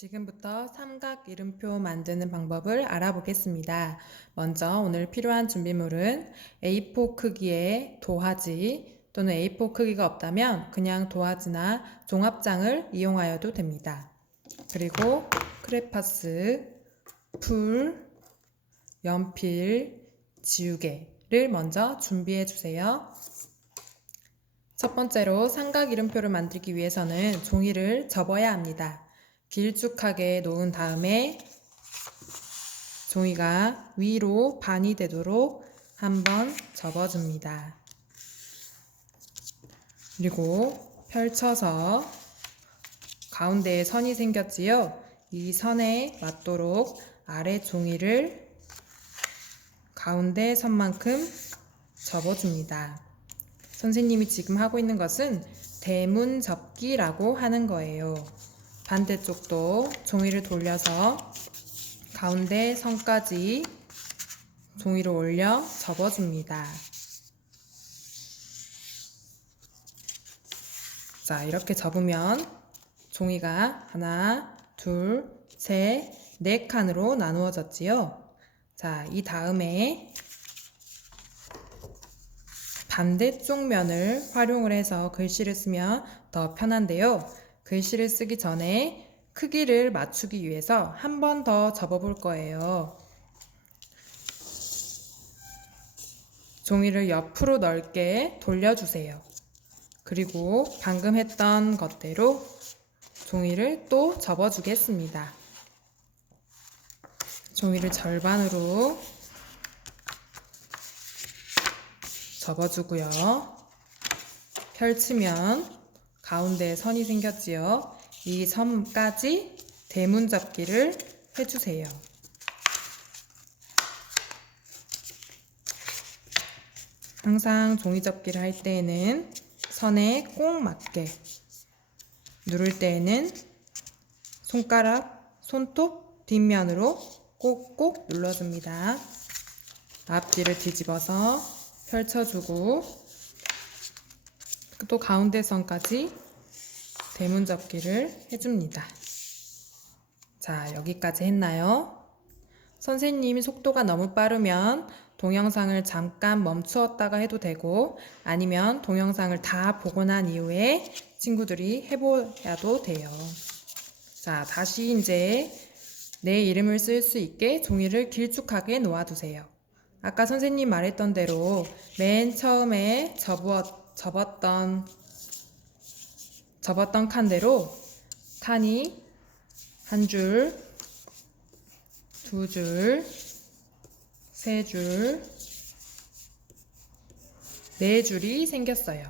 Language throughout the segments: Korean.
지금부터 삼각 이름표 만드는 방법을 알아보겠습니다. 먼저 오늘 필요한 준비물은 A4 크기의 도화지 또는 A4 크기가 없다면 그냥 도화지나 종합장을 이용하여도 됩니다. 그리고 크레파스, 풀, 연필, 지우개를 먼저 준비해 주세요. 첫 번째로 삼각 이름표를 만들기 위해서는 종이를 접어야 합니다. 길쭉하게 놓은 다음에 종이가 위로 반이 되도록 한번 접어줍니다. 그리고 펼쳐서 가운데에 선이 생겼지요? 이 선에 맞도록 아래 종이를 가운데 선만큼 접어줍니다. 선생님이 지금 하고 있는 것은 대문 접기라고 하는 거예요. 반대쪽도 종이를 돌려서 가운데 선까지 종이를 올려 접어줍니다. 자, 이렇게 접으면 종이가 하나, 둘, 셋, 네 칸으로 나누어졌지요. 자, 이 다음에 반대쪽 면을 활용을 해서 글씨를 쓰면 더 편한데요. 글씨를 쓰기 전에 크기를 맞추기 위해서 한 번 더 접어볼 거예요. 종이를 옆으로 넓게 돌려주세요. 그리고 방금 했던 것대로 종이를 또 접어주겠습니다. 종이를 절반으로 접어주고요. 펼치면 가운데에 선이 생겼지요. 이 선까지 대문 접기를 해주세요. 항상 종이 접기를 할 때에는 선에 꼭 맞게, 누를 때에는 손가락, 손톱 뒷면으로 꼭꼭 눌러줍니다. 앞뒤를 뒤집어서 펼쳐주고 또 가운데 선까지 대문 접기를 해줍니다. 자, 여기까지 했나요? 선생님이 속도가 너무 빠르면 동영상을 잠깐 멈추었다가 해도 되고 아니면 동영상을 다 보고 난 이후에 친구들이 해보아도 돼요. 자, 다시 이제 내 이름을 쓸 수 있게 종이를 길쭉하게 놓아두세요. 아까 선생님 말했던 대로 맨 처음에 접었던 칸대로 칸이 한 줄, 두 줄, 세 줄, 네 줄이 생겼어요.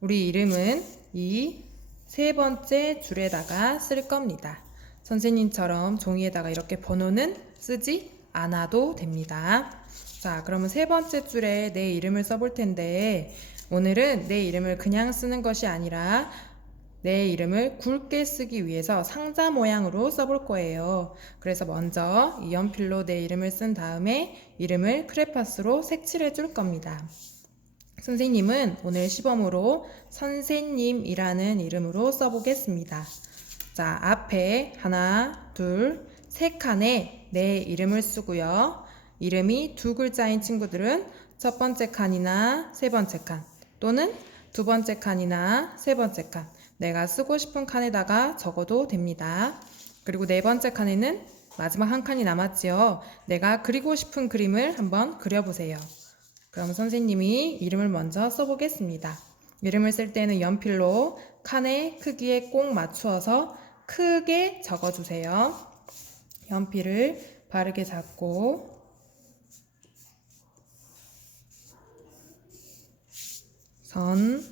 우리 이름은 이 세 번째 줄에다가 쓸 겁니다. 선생님처럼 종이에다가 이렇게 번호는 쓰지 않아도 됩니다. 자, 그러면 세 번째 줄에 내 이름을 써볼 텐데 오늘은 내 이름을 그냥 쓰는 것이 아니라 내 이름을 굵게 쓰기 위해서 상자 모양으로 써볼 거예요. 그래서 먼저 이 연필로 내 이름을 쓴 다음에 이름을 크레파스로 색칠해 줄 겁니다. 선생님은 오늘 시범으로 선생님이라는 이름으로 써보겠습니다. 자, 앞에 하나, 둘, 세 칸에 내 이름을 쓰고요. 이름이 두 글자인 친구들은 첫 번째 칸이나 세 번째 칸 또는 두 번째 칸이나 세 번째 칸 내가 쓰고 싶은 칸에다가 적어도 됩니다. 그리고 네 번째 칸에는 마지막 한 칸이 남았지요. 내가 그리고 싶은 그림을 한번 그려보세요. 그럼 선생님이 이름을 먼저 써보겠습니다. 이름을 쓸 때는 연필로 칸의 크기에 꼭 맞추어서 크게 적어주세요. 연필을 바르게 잡고 선,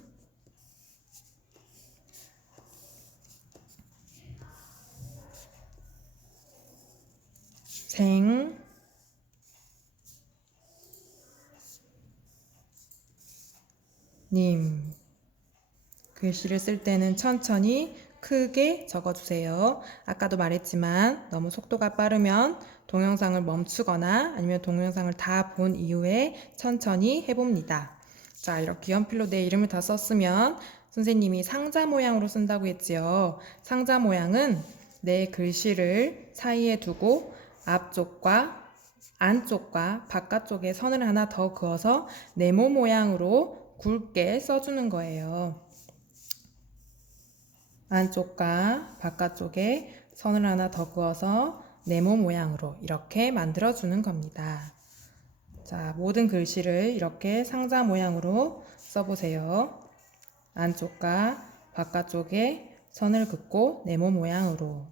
생, 님. 글씨를 쓸 때는 천천히 크게 적어주세요. 아까도 말했지만 너무 속도가 빠르면 동영상을 멈추거나 아니면 동영상을 다 본 이후에 천천히 해봅니다. 자, 이렇게 연필로 내 이름을 다 썼으면 선생님이 상자 모양으로 쓴다고 했지요. 상자 모양은 내 글씨를 사이에 두고 앞쪽과 안쪽과 바깥쪽에 선을 하나 더 그어서 네모 모양으로 굵게 써주는 거예요. 안쪽과 바깥쪽에 선을 하나 더 그어서 네모 모양으로 이렇게 만들어주는 겁니다. 자, 모든 글씨를 이렇게 상자 모양으로 써보세요. 안쪽과 바깥쪽에 선을 긋고 네모 모양으로,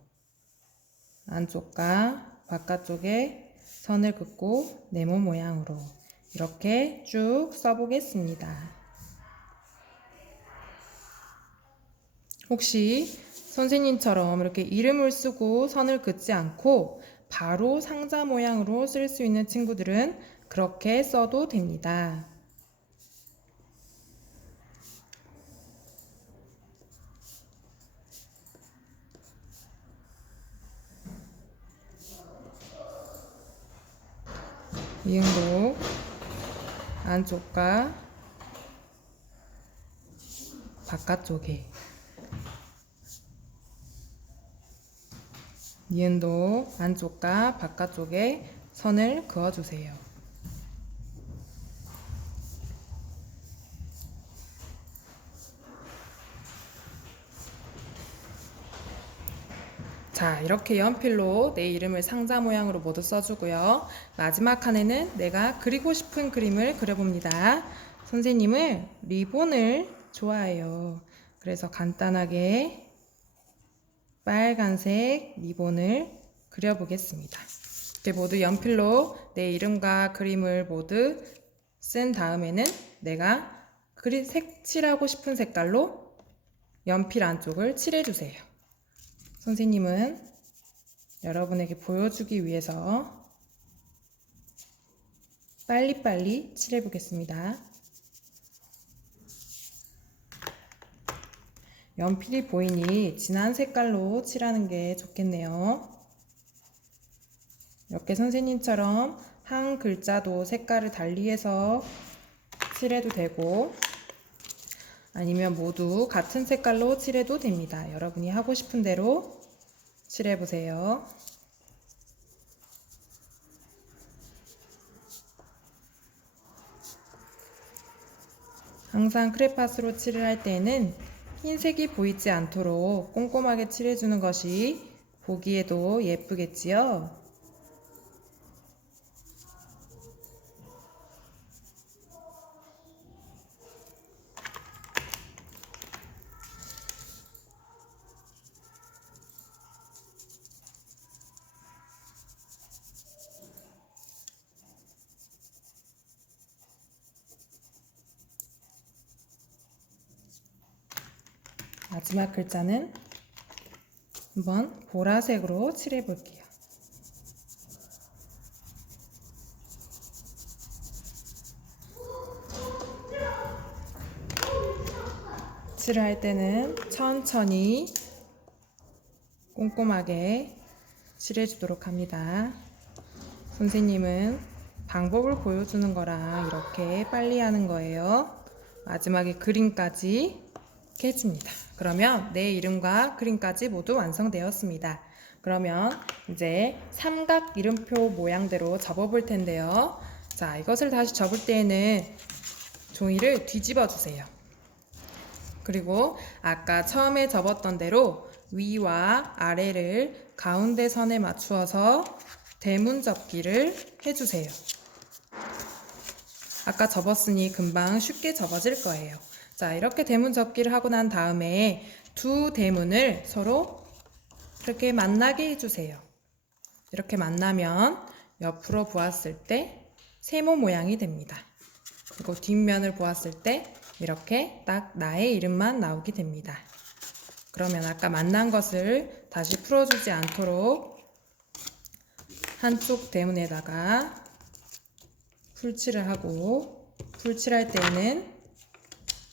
안쪽과 바깥쪽에 선을 긋고 네모 모양으로 이렇게 쭉 써보겠습니다. 혹시 선생님처럼 이렇게 이름을 쓰고 선을 긋지 않고 바로 상자 모양으로 쓸 수 있는 친구들은 그렇게 써도 됩니다. 이응도 안쪽과 바깥쪽에, 니은도 안쪽과 바깥쪽에 선을 그어주세요. 자, 이렇게 연필로 내 이름을 상자 모양으로 모두 써주고요. 마지막 칸에는 내가 그리고 싶은 그림을 그려봅니다. 선생님은 리본을 좋아해요. 그래서 간단하게 빨간색 리본을 그려보겠습니다. 이렇게 모두 연필로 내 이름과 그림을 모두 쓴 다음에는 내가 칠하고 싶은 색깔로 연필 안쪽을 칠해주세요. 선생님은 여러분에게 보여주기 위해서 빨리빨리 칠해보겠습니다. 연필이 보이니 진한 색깔로 칠하는 게 좋겠네요. 이렇게 선생님처럼 한 글자도 색깔을 달리해서 칠해도 되고, 아니면 모두 같은 색깔로 칠해도 됩니다. 여러분이 하고 싶은 대로 칠해보세요. 항상 크레파스로 칠을 할 때는 흰색이 보이지 않도록 꼼꼼하게 칠해주는 것이 보기에도 예쁘겠지요? 마지막 글자는 한번 보라색으로 칠해 볼게요. 칠을 할 때는 천천히 꼼꼼하게 칠해 주도록 합니다. 선생님은 방법을 보여주는 거랑 이렇게 빨리 하는 거예요. 마지막에 그림까지 이렇게 해줍니다. 그러면 내 이름과 그림까지 모두 완성되었습니다. 그러면 이제 삼각 이름표 모양대로 접어볼 텐데요. 자, 이것을 다시 접을 때에는 종이를 뒤집어 주세요. 그리고 아까 처음에 접었던 대로 위와 아래를 가운데 선에 맞추어서 대문 접기를 해주세요. 아까 접었으니 금방 쉽게 접어질 거예요. 자, 이렇게 대문 접기를 하고 난 다음에 두 대문을 서로 이렇게 만나게 해주세요. 이렇게 만나면 옆으로 보았을 때 세모 모양이 됩니다. 그리고 뒷면을 보았을 때 이렇게 딱 나의 이름만 나오게 됩니다. 그러면 아까 만난 것을 다시 풀어주지 않도록 한쪽 대문에다가 풀칠을 하고, 풀칠할 때는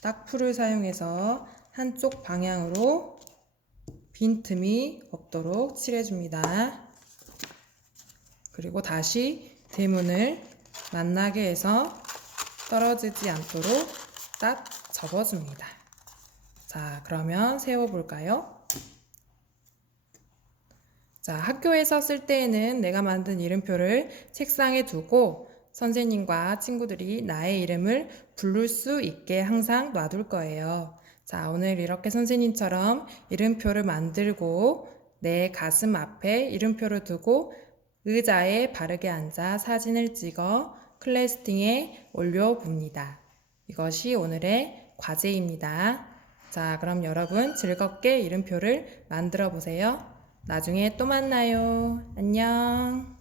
딱풀을 사용해서 한쪽 방향으로 빈틈이 없도록 칠해줍니다. 그리고 다시 대문을 만나게 해서 떨어지지 않도록 딱 접어줍니다. 자, 그러면 세워볼까요? 자, 학교에서 쓸 때에는 내가 만든 이름표를 책상에 두고 선생님과 친구들이 나의 이름을 부를 수 있게 항상 놔둘 거예요. 자, 오늘 이렇게 선생님처럼 이름표를 만들고 내 가슴 앞에 이름표를 두고 의자에 바르게 앉아 사진을 찍어 클래스팅에 올려봅니다. 이것이 오늘의 과제입니다. 자, 그럼 여러분 즐겁게 이름표를 만들어 보세요. 나중에 또 만나요. 안녕.